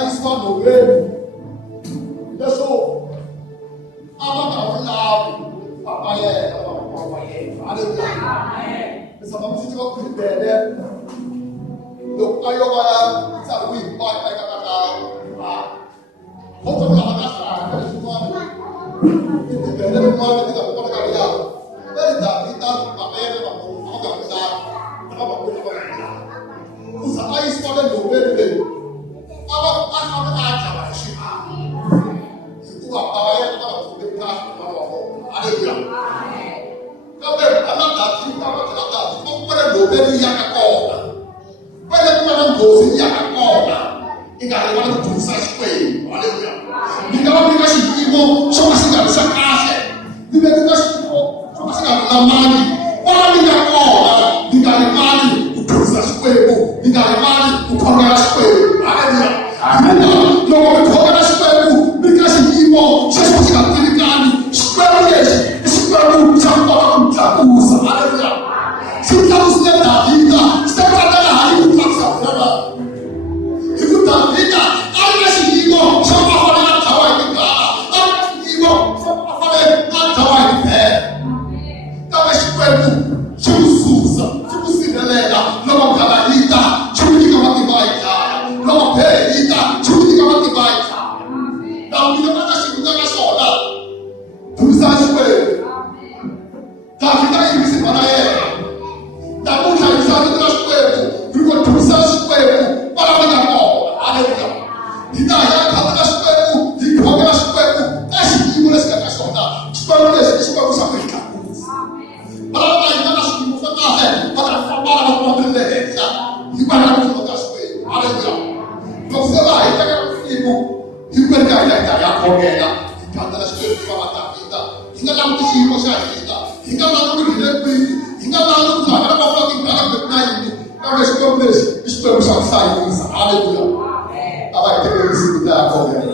eyes on the way. That's all. I'm not allowed. Papa, yeah. Hallelujah. It's a message of good there. Look, I know it's a week, but I got what of the Hallelujah. I like to this with that.